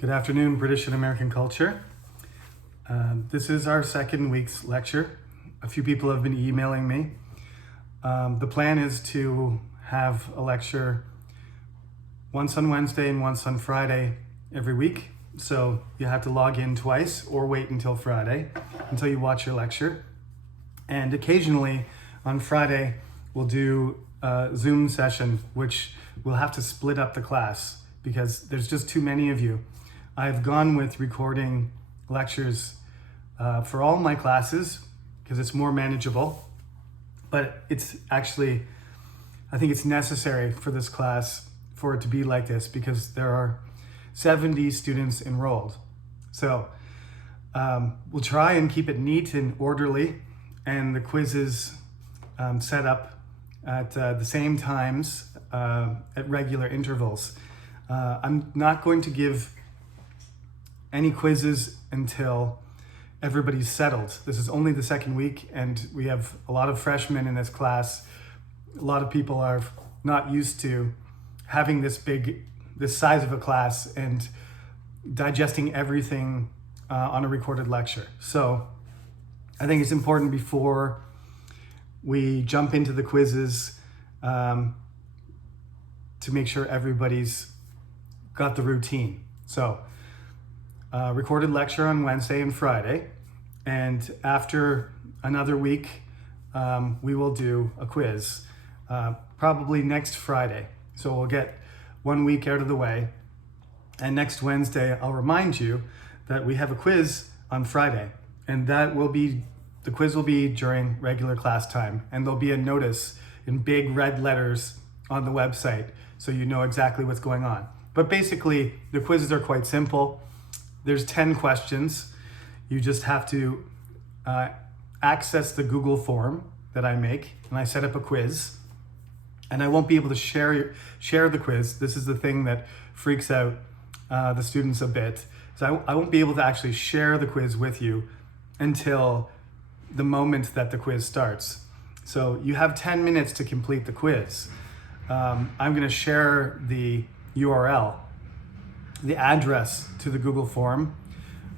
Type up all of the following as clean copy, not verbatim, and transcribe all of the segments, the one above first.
Good afternoon, British and American culture. This is our second week's lecture. A few people have been emailing me. The plan is to have a lecture once on Wednesday and once on Friday every week. So you have to log in twice or wait until Friday until you watch your lecture. And occasionally on Friday, we'll do a Zoom session, which we'll have to split up the class because there's just too many of you. I've gone with recording lectures for all my classes because it's more manageable, but it's actually, I think it's necessary for this class for it to be like this because there are 70 students enrolled. So we'll try and keep it neat and orderly, and the quizzes set up at the same times at regular intervals. I'm not going to give any quizzes until everybody's settled. This is only the second week and we have a lot of freshmen in this class. A lot of people are not used to having this size of a class and digesting everything on a recorded lecture. So I think it's important before we jump into the quizzes to make sure everybody's got the routine. So recorded lecture on Wednesday and Friday, and after another week we will do a quiz probably next Friday. So we'll get 1 week out of the way, and next Wednesday I'll remind you that we have a quiz on Friday, and the quiz will be during regular class time, and there'll be a notice in big red letters on the website so you know exactly what's going on. But basically the quizzes are quite simple. There's 10 questions. You just have to access the Google form that I make, and I set up a quiz. And I won't be able to share the quiz. This is the thing that freaks out the students a bit. So I won't be able to actually share the quiz with you until the moment that the quiz starts. So you have 10 minutes to complete the quiz. I'm going to share the URL, the address to the Google form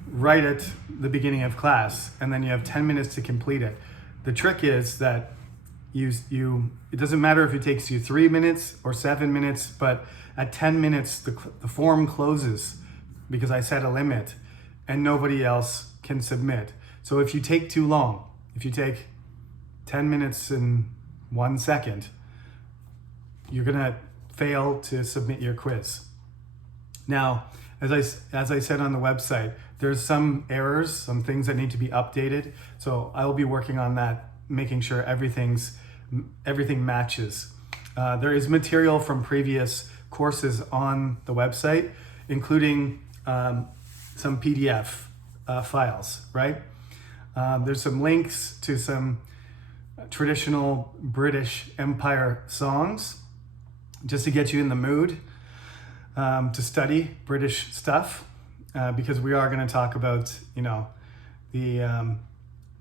right at the beginning of class, and then you have 10 minutes to complete it. The trick is that it doesn't matter if it takes you 3 minutes or 7 minutes, but at 10 minutes the form closes because I set a limit and nobody else can submit. So if you take too long, if you take 10 minutes and 1 second, you're gonna fail to submit your quiz. Now, as I said on the website, there's some errors, some things that need to be updated. So I will be working on that, making sure everything matches. There is material from previous courses on the website, including some PDF files, right? There's some links to some traditional British Empire songs, just to get you in the mood to study British stuff, because we are going to talk about, the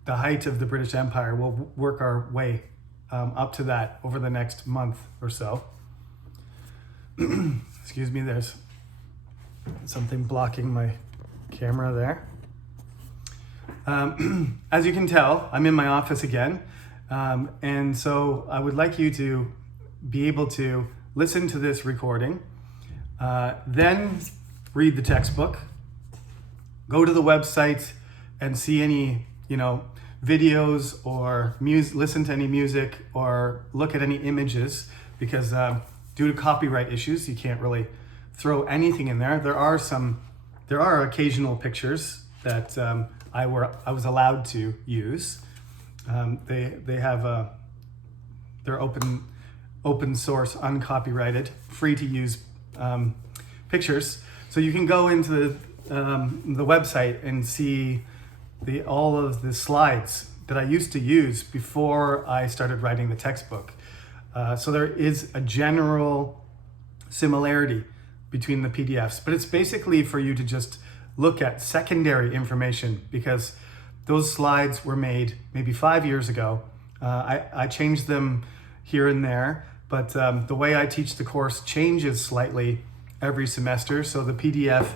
height of the British Empire. We'll work our way up to that over the next month or so. Excuse me, there's something blocking my camera there. As you can tell, I'm in my office again, and so I would like you to be able to listen to this recording, then read the textbook, go to the website and see any, videos or listen to any music or look at any images, because due to copyright issues, you can't really throw anything in there. There are occasional pictures that I was allowed to use. They have they're open source, uncopyrighted, free to use pictures. So you can go into the website and see all of the slides that I used to use before I started writing the textbook. So there is a general similarity between the PDFs, but it's basically for you to just look at secondary information, because those slides were made maybe 5 years ago. I changed them here and there, but the way I teach the course changes slightly every semester. So the PDF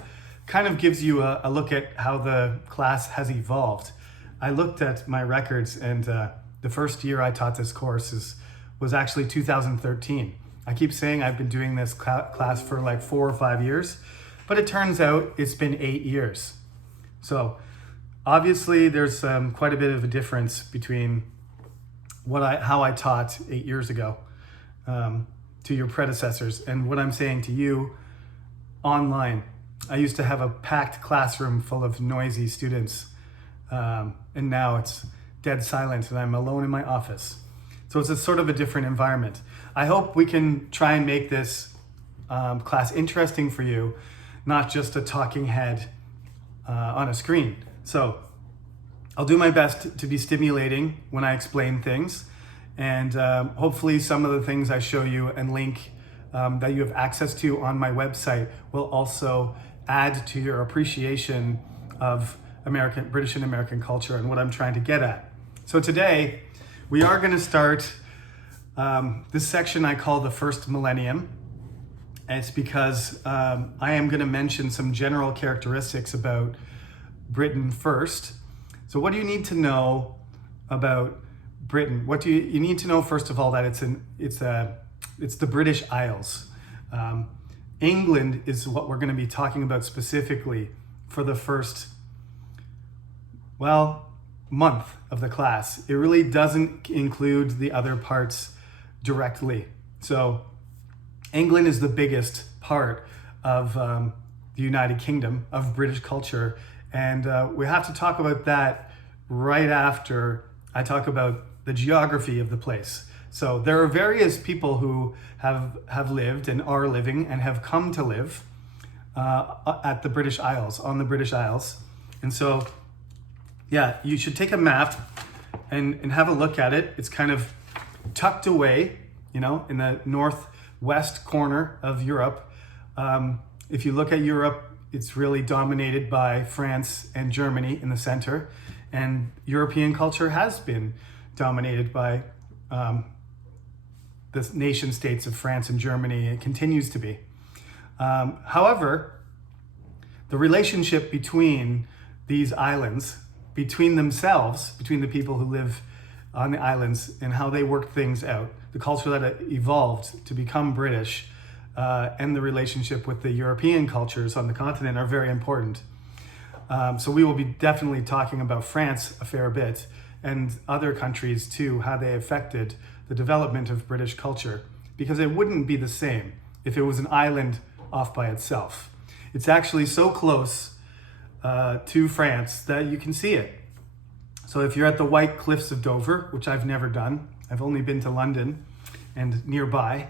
kind of gives you a look at how the class has evolved. I looked at my records, and the first year I taught this course was actually 2013. I keep saying I've been doing this class for like 4 or 5 years, but it turns out it's been 8 years. So obviously there's quite a bit of a difference between how I taught 8 years ago to your predecessors and what I'm saying to you online. I used to have a packed classroom full of noisy students, and now it's dead silent and I'm alone in my office. So it's a sort of a different environment. I hope we can try and make this class interesting for you, not just a talking head on a screen. So I'll do my best to be stimulating when I explain things, and hopefully some of the things I show you and link that you have access to on my website will also add to your appreciation of British and American culture and what I'm trying to get at. So today we are going to start this section I call the First Millennium. And it's because I am going to mention some general characteristics about Britain first. So what do you need to know about Britain? What do you need to know, first of all, that it's the British Isles. England is what we're going to be talking about specifically for the first, month of the class. It really doesn't include the other parts directly. So England is the biggest part of the United Kingdom, of British culture. And we have to talk about that right after I talk about the geography of the place. So there are various people who have lived and are living and have come to live at the British Isles, on the British Isles. And so, yeah, you should take a map and have a look at it. It's kind of tucked away, in the northwest corner of Europe. If you look at Europe, it's really dominated by France and Germany in the center. And European culture has been dominated by the nation states of France and Germany. It continues to be. However, the relationship between these islands, between themselves, between the people who live on the islands and how they work things out, the culture that evolved to become British, and the relationship with the European cultures on the continent are very important. So we will be definitely talking about France a fair bit, and other countries too, how they affected the development of British culture, because it wouldn't be the same if it was an island off by itself. It's actually so close to France that you can see it. So if you're at the White Cliffs of Dover, which I've never done, I've only been to London and nearby,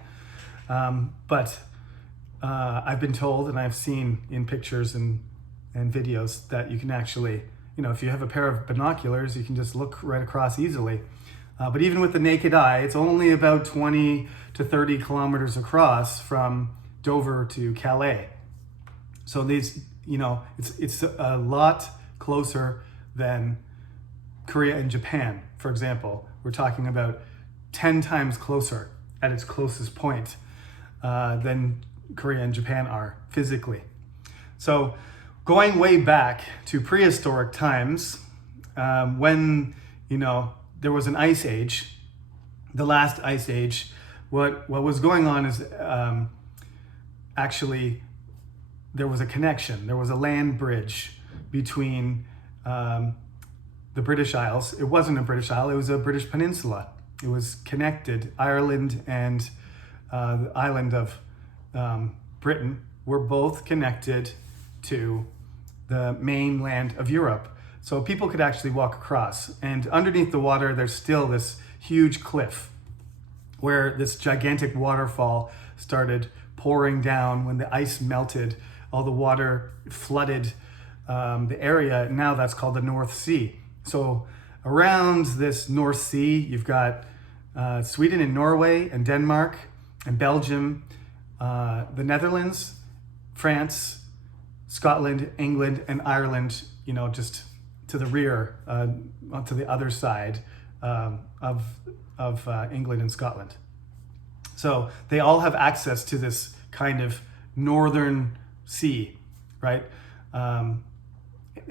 but I've been told and I've seen in pictures and videos that you can actually, if you have a pair of binoculars, you can just look right across easily. But even with the naked eye, it's only about 20 to 30 kilometers across from Dover to Calais. So these, it's a lot closer than Korea and Japan, for example. We're talking about 10 times closer at its closest point than Korea and Japan are physically. So going way back to prehistoric times, when, there was an ice age, the last ice age, what was going on is actually there was a connection. There was a land bridge between the British Isles. It wasn't a British Isle, it was a British peninsula. It was connected. Ireland and the island of Britain were both connected to the mainland of Europe. So people could actually walk across. And underneath the water, there's still this huge cliff where this gigantic waterfall started pouring down when the ice melted. All the water flooded the area. Now that's called the North Sea. So around this North Sea, you've got Sweden and Norway and Denmark and Belgium, the Netherlands, France, Scotland, England, and Ireland, just to the rear, to the other side of England and Scotland. So they all have access to this kind of northern sea, right?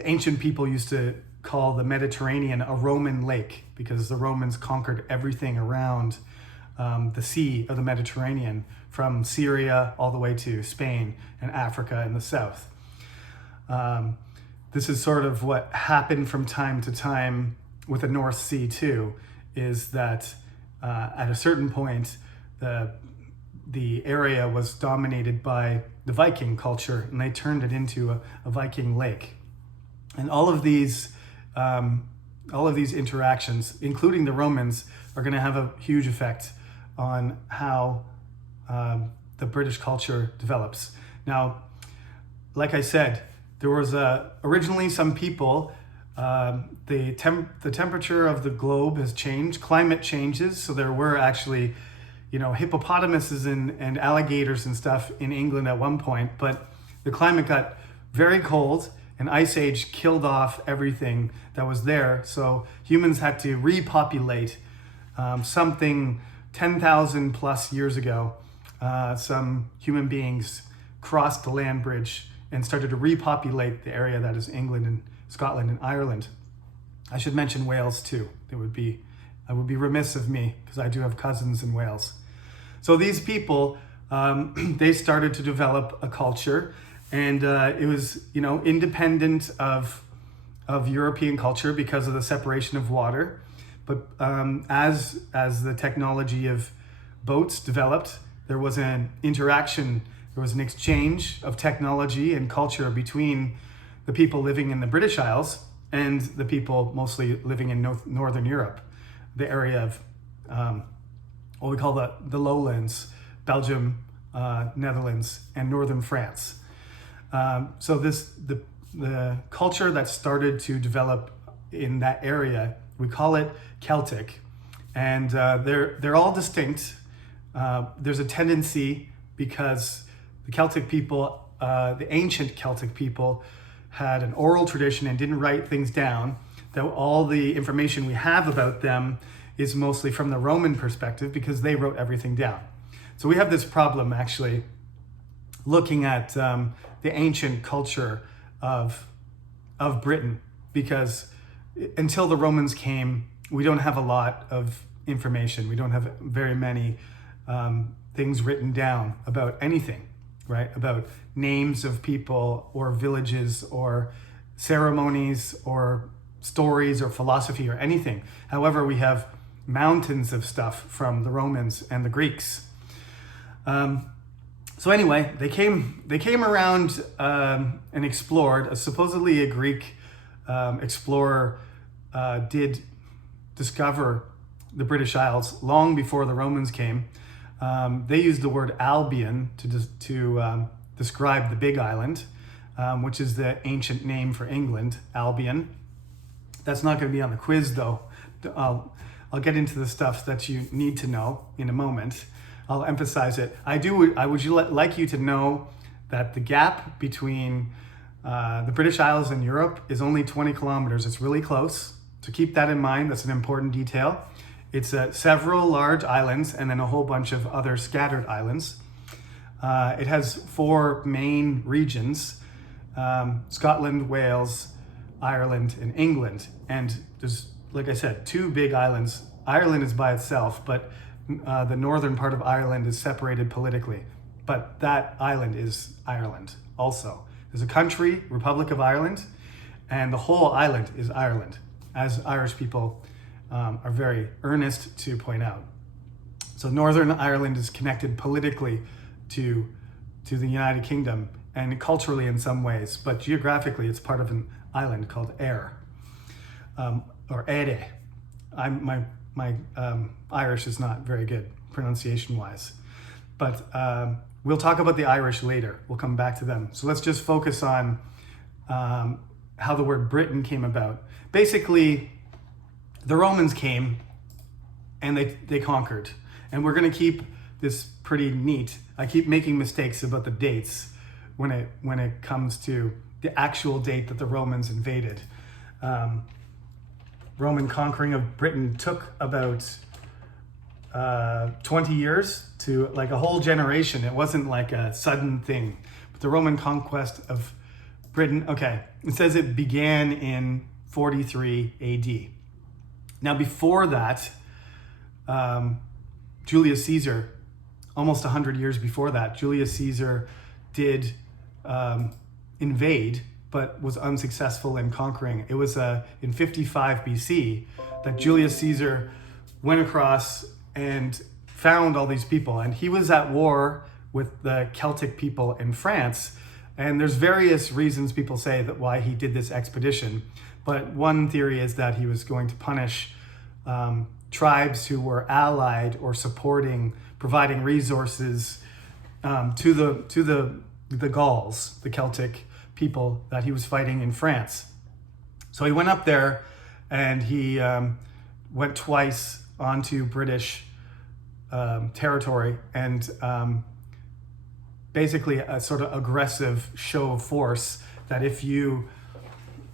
Ancient people used to call the Mediterranean a Roman lake because the Romans conquered everything around the sea of the Mediterranean, from Syria all the way to Spain and Africa in the south. This is sort of what happened from time to time with the North Sea too, is that at a certain point, the area was dominated by the Viking culture, and they turned it into a Viking lake. And all of these interactions, including the Romans, are going to have a huge effect on how the British culture develops. Now, like I said, there was originally some people. The temperature of the globe has changed. Climate changes, so there were actually, hippopotamuses and alligators and stuff in England at one point, but the climate got very cold. An ice age killed off everything that was there, so humans had to repopulate. Something 10,000 plus years ago, some human beings crossed the land bridge and started to repopulate the area that is England and Scotland and Ireland. I should mention Wales too. I would be remiss of me because I do have cousins in Wales. So these people, they started to develop a culture. And it was, independent of European culture because of the separation of water. But as the technology of boats developed, there was an interaction, there was an exchange of technology and culture between the people living in the British Isles and the people mostly living in Northern Europe, the area of what we call the lowlands, Belgium, Netherlands, and Northern France. So the culture that started to develop in that area, we call it Celtic, and they're all distinct. There's a tendency, because the Celtic people, the ancient Celtic people, had an oral tradition and didn't write things down, that all the information we have about them is mostly from the Roman perspective because they wrote everything down. So we have this problem actually looking at the ancient culture of Britain, because until the Romans came, we don't have a lot of information. We don't have very many things written down about anything, right? About names of people or villages or ceremonies or stories or philosophy or anything. However, we have mountains of stuff from the Romans and the Greeks. So anyway, they came around and explored. Supposedly a Greek explorer did discover the British Isles long before the Romans came. They used the word Albion to describe the Big Island, which is the ancient name for England, Albion. That's not going to be on the quiz though. I'll get into the stuff that you need to know in a moment. I'll emphasize it. I would like you to know that the gap between the British Isles and Europe is only 20 kilometers. It's really close. So keep that in mind. That's an important detail. It's several large islands and then a whole bunch of other scattered islands. It has 4 main regions: Scotland, Wales, Ireland, and England. And there's, like I said, 2 big islands. Ireland is by itself, but the northern part of Ireland is separated politically. But that island is Ireland also. There's a country, Republic of Ireland, and the whole island is Ireland, as Irish people are very earnest to point out. So Northern Ireland is connected politically to the United Kingdom and culturally in some ways, but geographically it's part of an island called Éire, or Éire. My Irish is not very good pronunciation-wise, but we'll talk about the Irish later. We'll come back to them. So let's just focus on how the word Britain came about. Basically, the Romans came and they conquered. And we're going to keep this pretty neat. I keep making mistakes about the dates when it comes to the actual date that the Romans invaded. Roman conquering of Britain took about 20 years to like a whole generation. It wasn't like a sudden thing. But the Roman conquest of Britain, okay, it says it began in 43 AD. Now, before that, Julius Caesar, almost 100 years before that, Julius Caesar did invade, but was unsuccessful in conquering. It was in 55 BC that Julius Caesar went across and found all these people. And he was at war with the Celtic people in France. And there's various reasons people say that why he did this expedition. But one theory is that he was going to punish tribes who were allied or providing resources to the Gauls, the Celtic people that he was fighting in France. So he went up there and he went twice onto British territory, and basically a sort of aggressive show of force that if you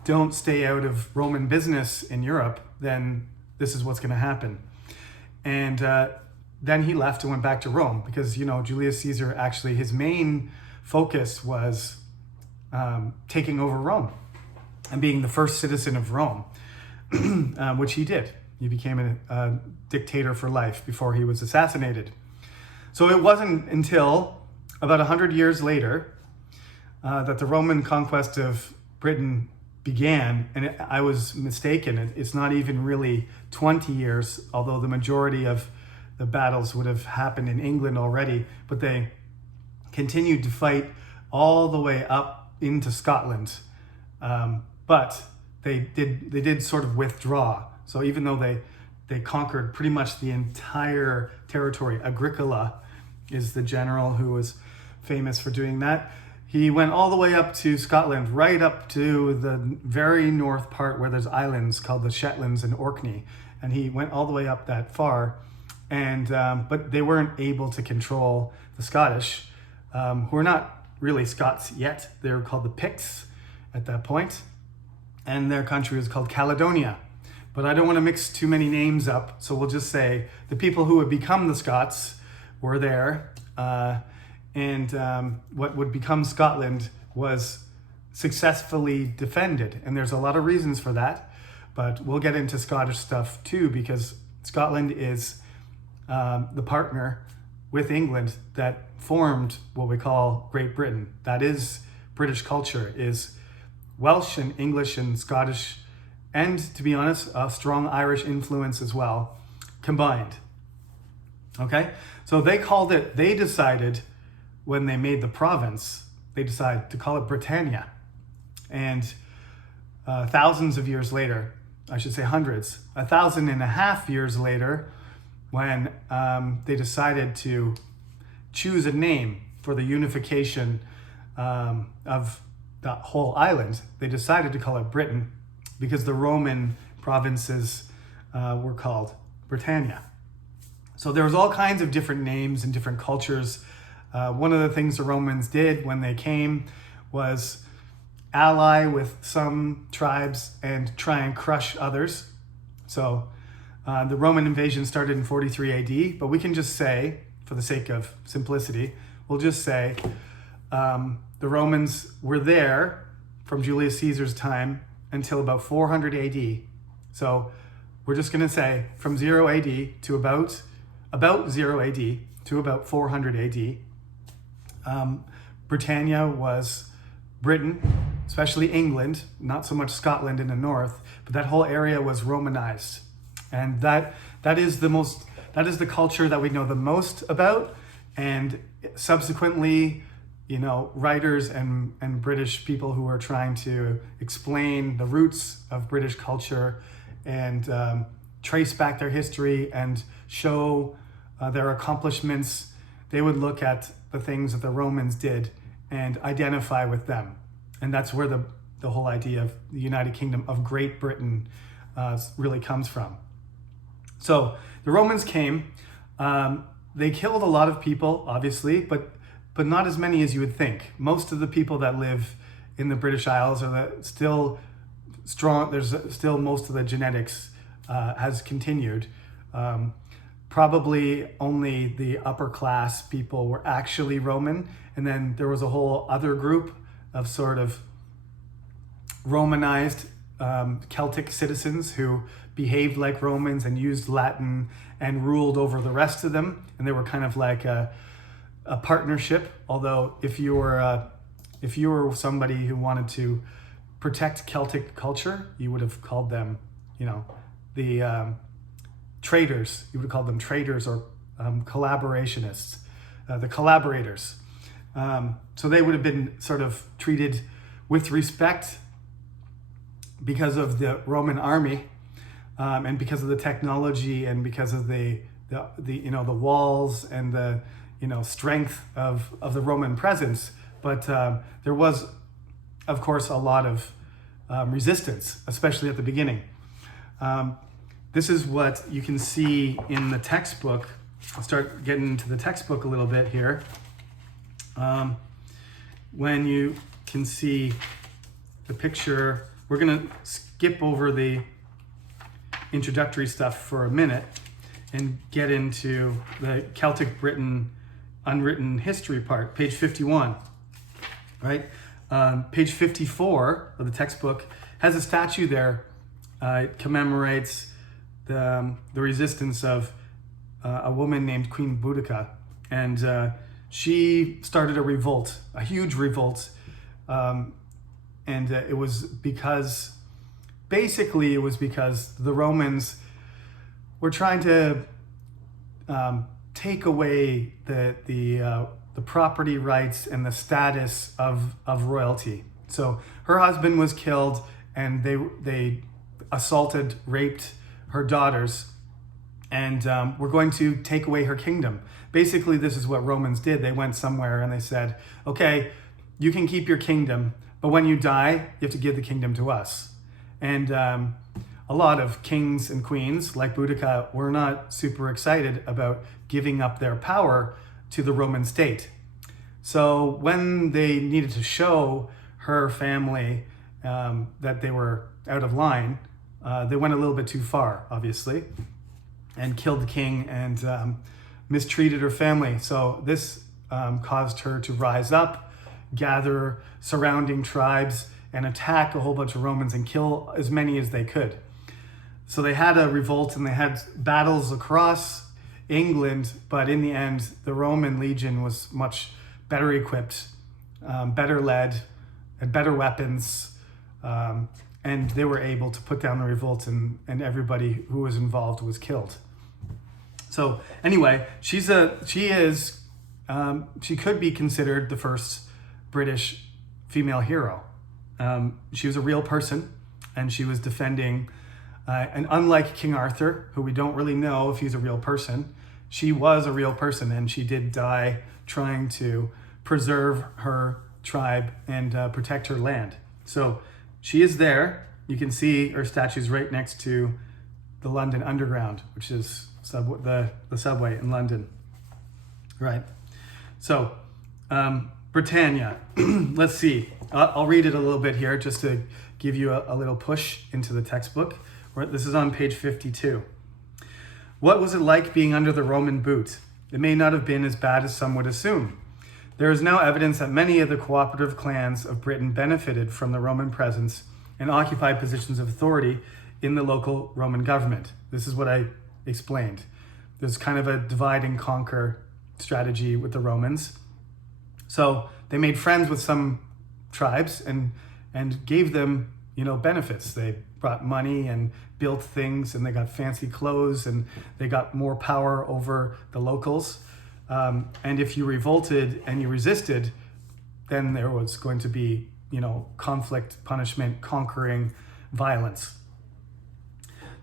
don't stay out of Roman business in Europe, then this is what's going to happen. And then he left and went back to Rome because, Julius Caesar, actually his main focus was taking over Rome and being the first citizen of Rome, which he did. He became a dictator for life before he was assassinated. So it wasn't until about 100 years later that the Roman conquest of Britain began, and I was mistaken. It's not even really 20 years, although the majority of the battles would have happened in England already, but they continued to fight all the way up into Scotland. But they did sort of withdraw. So even though they conquered pretty much the entire territory, Agricola is the general who was famous for doing that. He went all the way up to Scotland, right up to the very north part where there's islands called the Shetlands and Orkney. And he went all the way up that far. And but they weren't able to control the Scottish, who are not really Scots yet. They were called the Picts at that point. And their country was called Caledonia. But I don't want to mix too many names up. So we'll just say the people who would become the Scots were there. And what would become Scotland was successfully defended. And there's a lot of reasons for that, but we'll get into Scottish stuff too, because Scotland is the partner with England that formed what we call Great Britain. That is British culture, is Welsh and English and Scottish, and to be honest, a strong Irish influence as well, combined. Okay, so they decided when they made the province, they decided to call it Britannia. And thousands of years later, I should say hundreds, 1,500 years later, when they decided to choose a name for the unification of the whole island, they decided to call it Britain because the Roman provinces were called Britannia. So there was all kinds of different names and different cultures. One of the things the Romans did when they came was ally with some tribes and try and crush others. So the Roman invasion started in 43 AD, but we can just say, for the sake of simplicity, we'll just say the Romans were there from Julius Caesar's time until about 400 AD. So we're just going to say from 0 AD to about 0 AD to about 400 AD. Britannia was Britain, especially England, not so much Scotland in the north, but that whole area was Romanized. And that is the culture that we know the most about. And subsequently, writers and British people who are trying to explain the roots of British culture and trace back their history and show their accomplishments, they would look at the things that the Romans did and identify with them. And that's where the whole idea of the United Kingdom of Great Britain really comes from. So the Romans came, they killed a lot of people, obviously, but not as many as you would think. Most of the people that live in the British Isles are still strong. There's still most of the genetics has continued. Probably only the upper class people were actually Roman. And then there was a whole other group of sort of Romanized Celtic citizens who behaved like Romans and used Latin and ruled over the rest of them. And they were kind of like a partnership. Although if you were somebody who wanted to protect Celtic culture, you would have called them, the traders. You would have called them traders or collaborationists, the collaborators. So they would have been sort of treated with respect because of the Roman army, and because of the technology, and because of the walls and the strength of the Roman presence. But there was, of course, a lot of resistance, especially at the beginning. This is what you can see in the textbook. I'll start getting into the textbook a little bit here. When you can see the picture, we're going to skip over the introductory stuff for a minute and get into the Celtic Britain unwritten history part, page 51, right? Page 54 of the textbook has a statue there. It commemorates the resistance of a woman named Queen Boudica, and she started a revolt, a huge revolt, and it was because the Romans were trying to take away the property rights and the status of royalty. So her husband was killed, and they assaulted, raped her daughters, and were going to take away her kingdom. Basically, this is what Romans did. They went somewhere and they said, okay, you can keep your kingdom, but when you die, you have to give the kingdom to us. And a lot of kings and queens like Boudica were not super excited about giving up their power to the Roman state. So when they needed to show her family that they were out of line, they went a little bit too far, obviously, and killed the king and mistreated her family. So this caused her to rise up, gather surrounding tribes, and attack a whole bunch of Romans and kill as many as they could. So they had a revolt and they had battles across England, but in the end, the Roman legion was much better equipped, better led, had better weapons, and they were able to put down the revolt, and everybody who was involved was killed. So anyway, she could be considered the first British female hero. She was a real person, and she was defending, and unlike King Arthur, who we don't really know if he's a real person, she was a real person, and she did die trying to preserve her tribe and protect her land. So she is there. You can see her statue's right next to the London Underground, which is the subway in London. Right. So Britannia. Let's see. I'll read it a little bit here just to give you a little push into the textbook. This is on page 52. What was it like being under the Roman boot? It may not have been as bad as some would assume. There is now evidence that many of the cooperative clans of Britain benefited from the Roman presence and occupied positions of authority in the local Roman government. This is what I explained. There's kind of a divide and conquer strategy with the Romans. So they made friends with some tribes and gave them, benefits. They brought money and built things, and they got fancy clothes, and they got more power over the locals. And if you revolted and you resisted, then there was going to be, conflict, punishment, conquering, violence.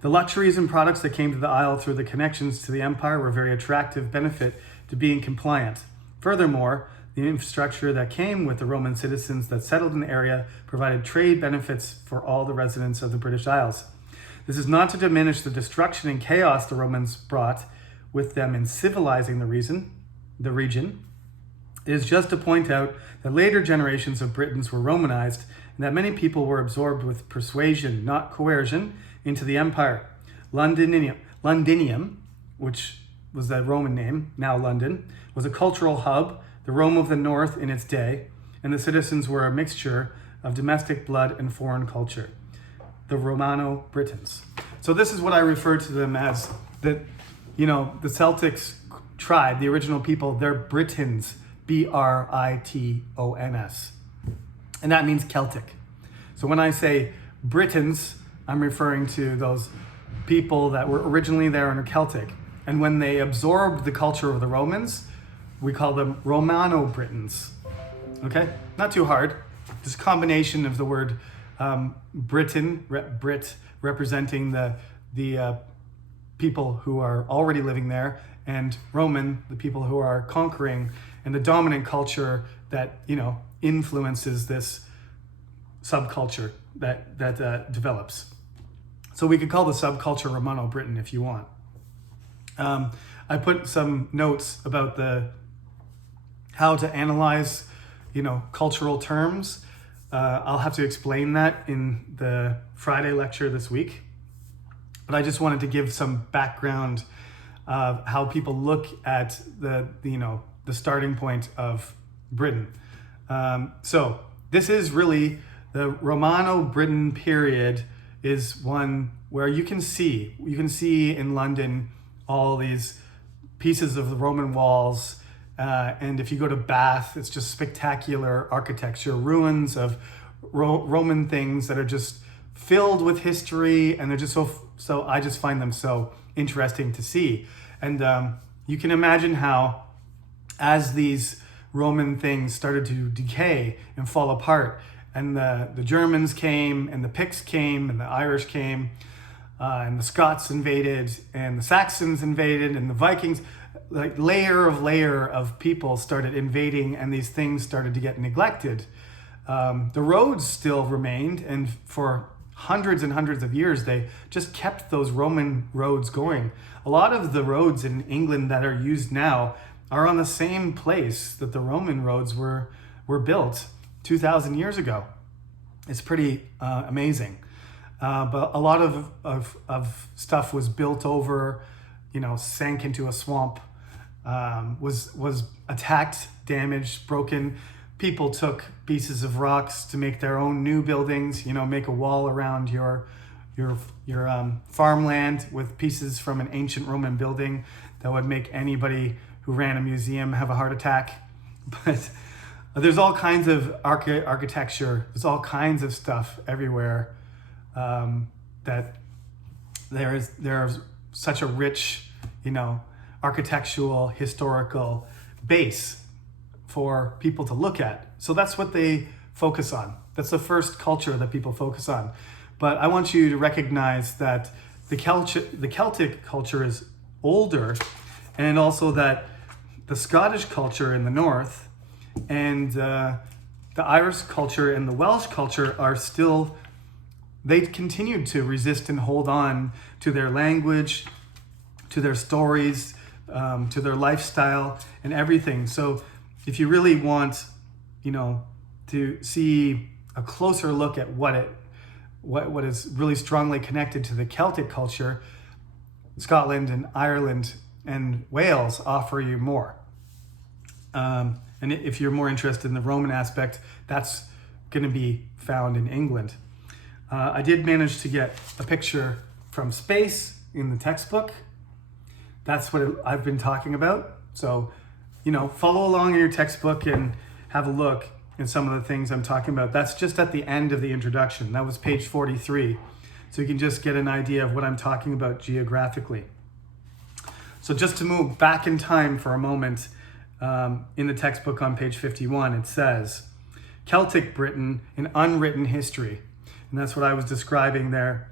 The luxuries and products that came to the Isle through the connections to the empire were a very attractive benefit to being compliant. Furthermore, the infrastructure that came with the Roman citizens that settled in the area provided trade benefits for all the residents of the British Isles. This is not to diminish the destruction and chaos the Romans brought with them in civilizing the region. It is just to point out that later generations of Britons were Romanized and that many people were absorbed with persuasion, not coercion, into the empire. Londinium, which was the Roman name, now London, was a cultural hub, the Rome of the North in its day, and the citizens were a mixture of domestic blood and foreign culture, the Romano Britons. So this is what I refer to them as, the Celtics tribe, the original people, they're Britons, Britons. And that means Celtic. So when I say Britons, I'm referring to those people that were originally there and are Celtic. And when they absorbed the culture of the Romans, we call them Romano Britons. Okay? Not too hard. Just a combination of the word Briton, Brit, representing the people who are already living there, and Roman, the people who are conquering, and the dominant culture that, influences this subculture that develops. So we could call the subculture Romano Briton if you want. I put some notes about how to analyze, cultural terms. I'll have to explain that in the Friday lecture this week. But I just wanted to give some background of how people look at the starting point of Britain. So this is really the Romano Briton period, is one where you can see in London all these pieces of the Roman walls. And if you go to Bath, it's just spectacular architecture, ruins of Roman things that are just filled with history, and they're just so I just find them so interesting to see. And you can imagine how, as these Roman things started to decay and fall apart, and the Germans came, and the Picts came, and the Irish came, and the Scots invaded, and the Saxons invaded, and the Vikings, like layer of people started invading, and these things started to get neglected. The roads still remained, and for hundreds and hundreds of years, they just kept those Roman roads going. A lot of the roads in England that are used now are on the same place that the Roman roads were built 2,000 years ago. It's pretty amazing. But a lot of stuff was built over, sank into a swamp, was attacked, damaged, broken. People took pieces of rocks to make their own new buildings, make a wall around your farmland with pieces from an ancient Roman building that would make anybody who ran a museum have a heart attack. But there's all kinds of architecture, there's all kinds of stuff everywhere, that there's such a rich, architectural, historical base for people to look at. So that's what they focus on. That's the first culture that people focus on. But I want you to recognize that the Celtic culture is older, and also that the Scottish culture in the north and the Irish culture and the Welsh culture are still, they continued to resist and hold on to their language, to their stories, to their lifestyle and everything. So if you really want, to see a closer look at what is really strongly connected to the Celtic culture, Scotland and Ireland and Wales offer you more. And if you're more interested in the Roman aspect, that's going to be found in England. I did manage to get a picture from space in the textbook. That's what I've been talking about. So, follow along in your textbook and have a look at some of the things I'm talking about. That's just at the end of the introduction. That was page 43. So you can just get an idea of what I'm talking about geographically. So just to move back in time for a moment, in the textbook on page 51, it says, Celtic Britain, an unwritten history. And that's what I was describing there.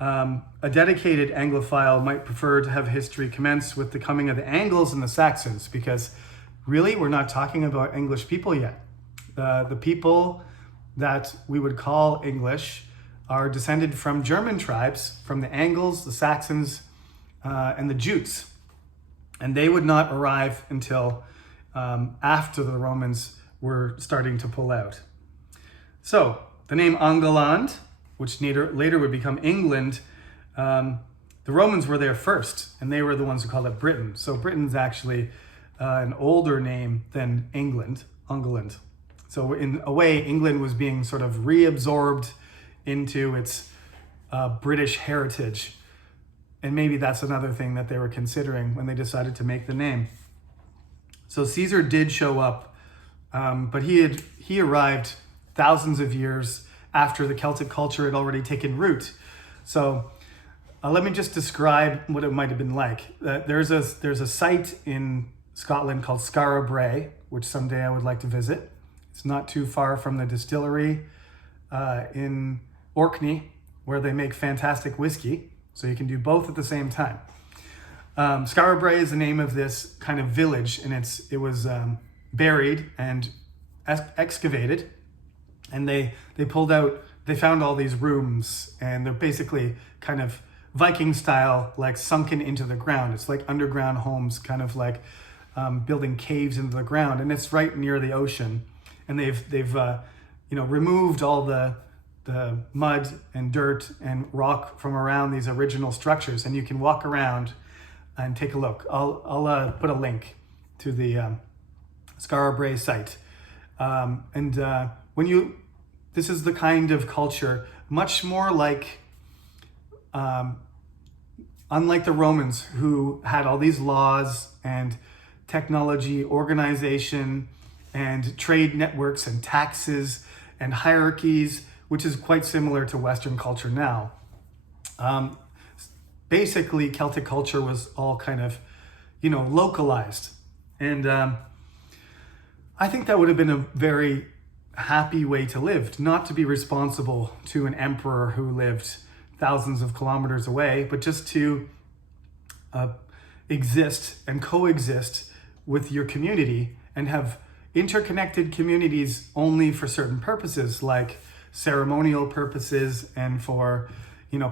A dedicated Anglophile might prefer to have history commence with the coming of the Angles and the Saxons, because really we're not talking about English people yet. The people that we would call English are descended from German tribes, from the Angles, the Saxons, and the Jutes. And they would not arrive until after the Romans were starting to pull out. So the name Angleland, which later would become England, the Romans were there first, and they were the ones who called it Britain. So Britain's actually an older name than England, England. So in a way, England was being sort of reabsorbed into its British heritage. And maybe that's another thing that they were considering when they decided to make the name. So Caesar did show up, but he arrived thousands of years after the Celtic culture had already taken root. So let me just describe what it might have been like. There's a site in Scotland called Skara Brae, which someday I would like to visit. It's not too far from the distillery in Orkney, where they make fantastic whiskey. So you can do both at the same time. Skara Brae is the name of this kind of village, and it was buried and excavated, and they found all these rooms, and they're basically kind of Viking style, like sunken into the ground. It's like underground homes, kind of like building caves into the ground, and it's right near the ocean. And they've removed all the mud and dirt and rock from around these original structures, and you can walk around and take a look. I'll put a link to the Skara Brae site. This is the kind of culture, much more like, unlike the Romans, who had all these laws and technology, organization, and trade networks and taxes and hierarchies, which is quite similar to Western culture now. Basically, Celtic culture was all kind of, localized. And I think that would have been a very happy way to live, not to be responsible to an emperor who lived thousands of kilometers away, but just to exist and coexist with your community and have interconnected communities only for certain purposes, like ceremonial purposes and for,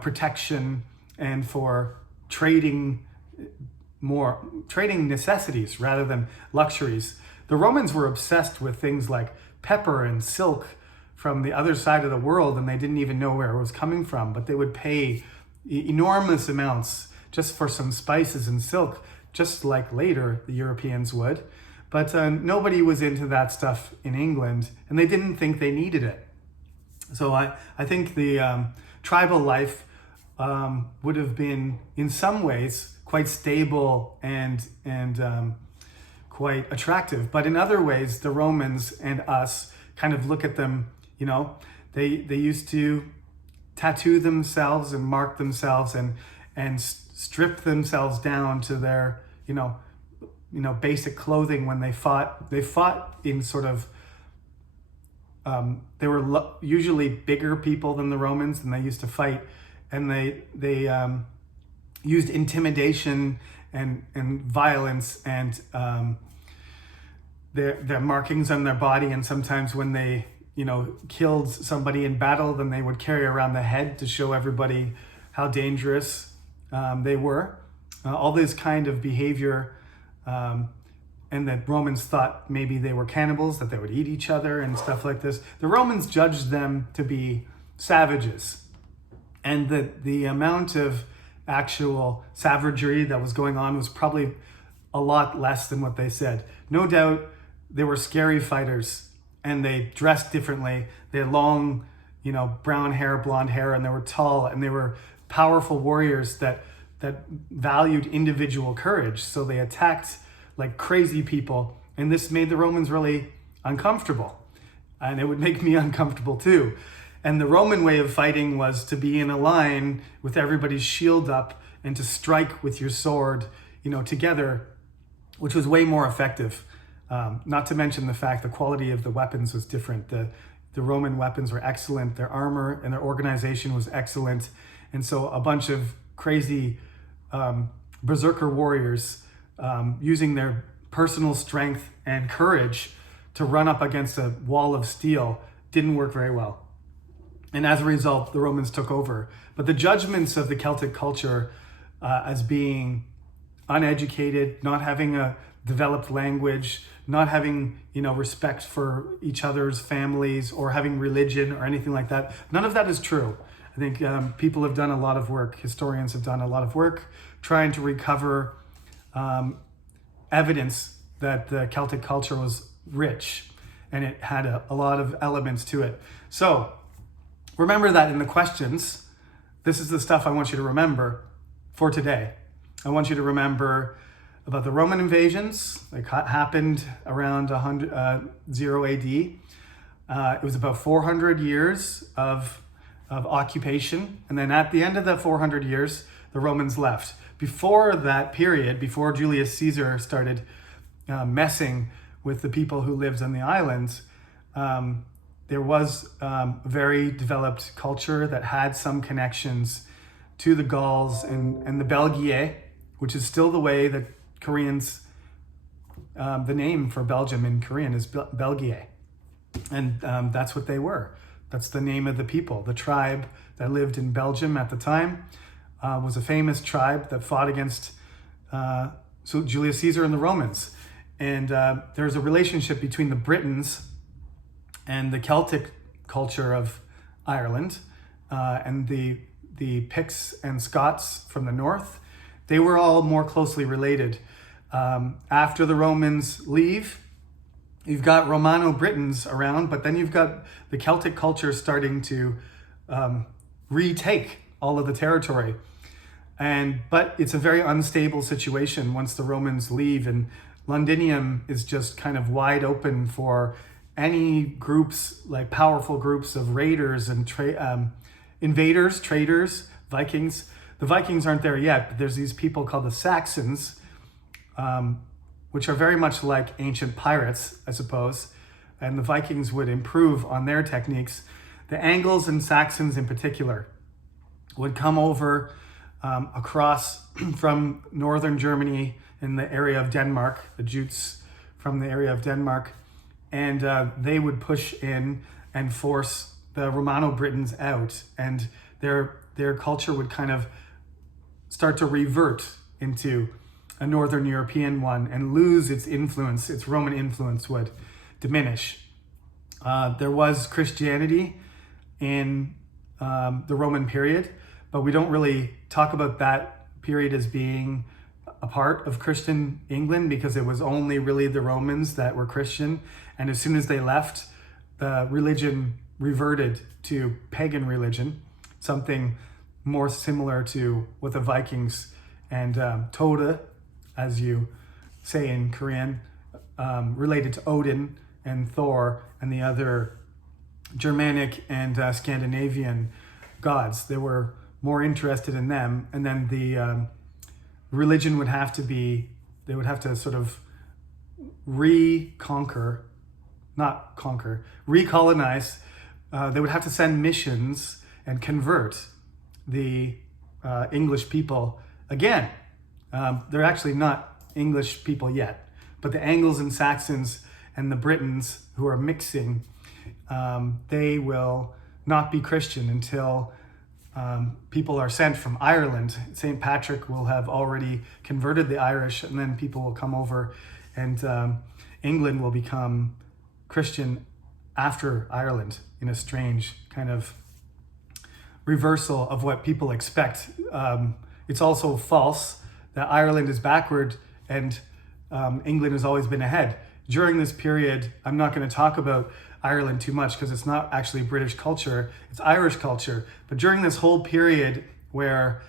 protection and for trading necessities rather than luxuries. The Romans were obsessed with things like pepper and silk from the other side of the world, and they didn't even know where it was coming from, but they would pay enormous amounts just for some spices and silk, just like later the Europeans would. But nobody was into that stuff in England, and they didn't think they needed it. So I think the tribal life would have been, in some ways, quite stable and quite attractive. But in other ways, the Romans and us kind of look at them, they used to tattoo themselves and mark themselves and strip themselves down to their, basic clothing when they fought. They fought in sort of, they were usually bigger people than the Romans, and they used to fight, and they used intimidation and violence and their markings on their body. And sometimes when they killed somebody in battle, then they would carry around the head to show everybody how dangerous they were. All this kind of behavior, and the Romans thought maybe they were cannibals, that they would eat each other and stuff like this. The Romans judged them to be savages, and the amount of actual savagery that was going on was probably a lot less than what they said. No doubt they were scary fighters, and they dressed differently. They had long, brown hair, blonde hair, and they were tall, and they were powerful warriors that valued individual courage. So they attacked like crazy people, and this made the Romans really uncomfortable, and it would make me uncomfortable too. And the Roman way of fighting was to be in a line with everybody's shield up and to strike with your sword, together, which was way more effective. Not to mention the fact the quality of the weapons was different. The Roman weapons were excellent. Their armor and their organization was excellent. And so a bunch of crazy berserker warriors using their personal strength and courage to run up against a wall of steel didn't work very well. And as a result, the Romans took over. But the judgments of the Celtic culture as being uneducated, not having a developed language, not having respect for each other's families or having religion or anything like that, none of that is true. I think people have done a lot of work, historians have done a lot of work trying to recover evidence that the Celtic culture was rich and it had a lot of elements to it. So remember that in the questions, this is the stuff I want you to remember for today. I want you to remember about the Roman invasions. It happened around 0 AD. It was about 400 years of occupation. And then at the end of the 400 years, the Romans left. Before that period, before Julius Caesar started messing with the people who lived on the islands, there was a very developed culture that had some connections to the Gauls and the Belgiae, which is still the way that Koreans, the name for Belgium in Korean is Belgiae. And that's what they were. That's the name of the people. The tribe that lived in Belgium at the time was a famous tribe that fought against Julius Caesar and the Romans. And there's a relationship between the Britons and the Celtic culture of Ireland and the Picts and Scots from the north. They were all more closely related. After the Romans leave, you've got Romano Britons around, but then you've got the Celtic culture starting to retake all of the territory. But it's a very unstable situation once the Romans leave, and Londinium is just kind of wide open for any groups, like powerful groups of raiders and invaders, traders, Vikings. The Vikings aren't there yet, but there's these people called the Saxons, which are very much like ancient pirates, I suppose. And the Vikings would improve on their techniques. The Angles and Saxons in particular would come over across from northern Germany in the area of Denmark, the Jutes from the area of Denmark, and they would push in and force the Romano Britons out, and their culture would kind of start to revert into a Northern European one and lose its influence. Its Roman influence would diminish. There was Christianity in the Roman period, but we don't really talk about that period as being a part of Christian England because it was only really the Romans that were Christian. And as soon as they left, the religion reverted to pagan religion, something more similar to what the Vikings and Toda, as you say in Korean, related to Odin and Thor and the other Germanic and Scandinavian gods. They were more interested in them. And then the religion would have to be, they would have to sort of recolonize. They would have to send missions and convert the English people again. They're actually not English people yet, but the Angles and Saxons and the Britons who are mixing, they will not be Christian until people are sent from Ireland. St. Patrick will have already converted the Irish, and then people will come over, and England will become Christian after Ireland in a strange kind of reversal of what people expect. It's also false that Ireland is backward and England has always been ahead. During this period, I'm not going to talk about Ireland too much because it's not actually British culture, it's Irish culture. But during this whole period where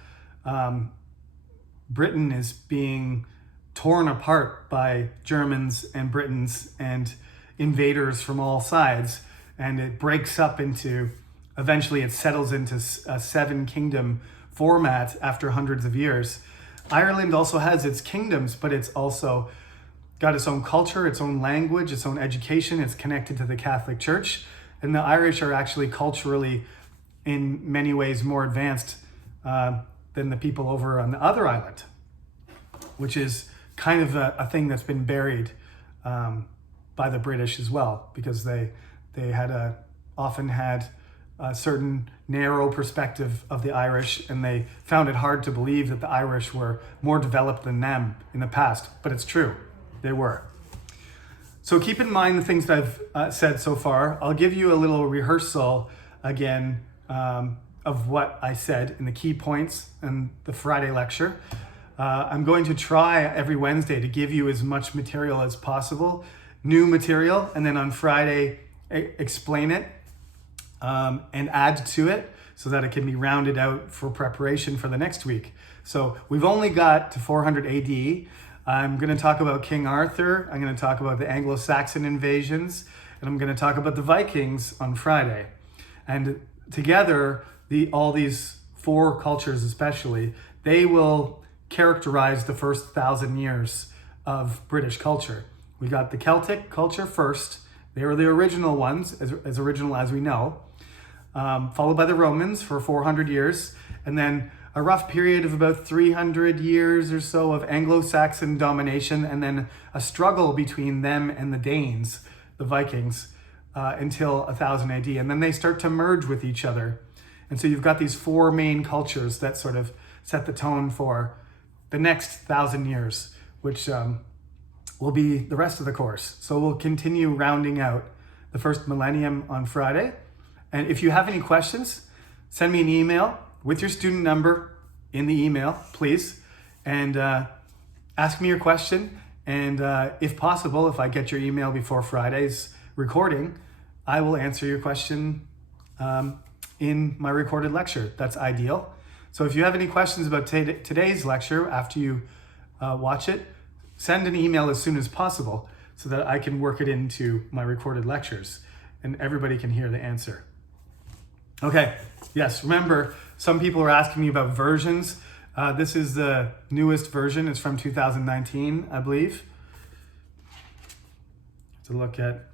Britain is being torn apart by Germans and Britons and invaders from all sides, and it breaks up into, eventually it settles into a 7-kingdom format after hundreds of years. Ireland also has its kingdoms, but it's also got its own culture, its own language, its own education. It's connected to the Catholic Church. And the Irish are actually culturally, in many ways, more advanced than the people over on the other island, which is kind of a thing that's been buried by the British as well, because they often had a certain narrow perspective of the Irish, and they found it hard to believe that the Irish were more developed than them in the past. But it's true, they were. So keep in mind the things that I've said so far. I'll give you a little rehearsal again of what I said in the key points in the Friday lecture. I'm going to try every Wednesday to give you as much material as possible, new material, and then on Friday, explain it and add to it so that it can be rounded out for preparation for the next week. So we've only got to 400 AD. I'm going to talk about King Arthur. I'm going to talk about the Anglo-Saxon Invasions, and I'm going to talk about the Vikings on Friday. And together, all these four cultures especially, they will characterize the first 1,000 years of British culture. We got the Celtic culture first. They were the original ones, as original as we know, followed by the Romans for 400 years, and then a rough period of about 300 years or so of Anglo-Saxon domination, and then a struggle between them and the Danes, the Vikings, until 1000 AD. And then they start to merge with each other. And so you've got these four main cultures that sort of set the tone for the next 1,000 years, which will be the rest of the course. So we'll continue rounding out the First Millennium on Friday. And if you have any questions, send me an email with your student number in the email, please, and ask me your question. And if possible, if I get your email before Friday's recording, I will answer your question in my recorded lecture. That's ideal. So if you have any questions about today's lecture after you watch it, send an email as soon as possible so that I can work it into my recorded lectures and everybody can hear the answer. Okay, yes, remember, some people are asking me about versions. This is the newest version. It's from 2019, I believe. To look at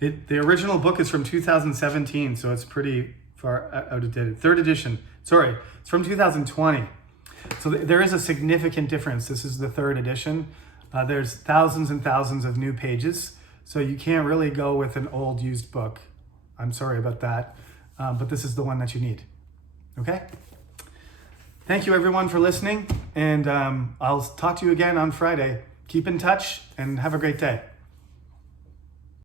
it, the original book is from 2017, so it's pretty far outdated. Third edition, sorry, it's from 2020. So there is a significant difference. This is the third edition. There's thousands and thousands of new pages, so you can't really go with an old used book. I'm sorry about that, but this is the one that you need. Okay? Thank you everyone for listening, and I'll talk to you again on Friday. Keep in touch and have a great day.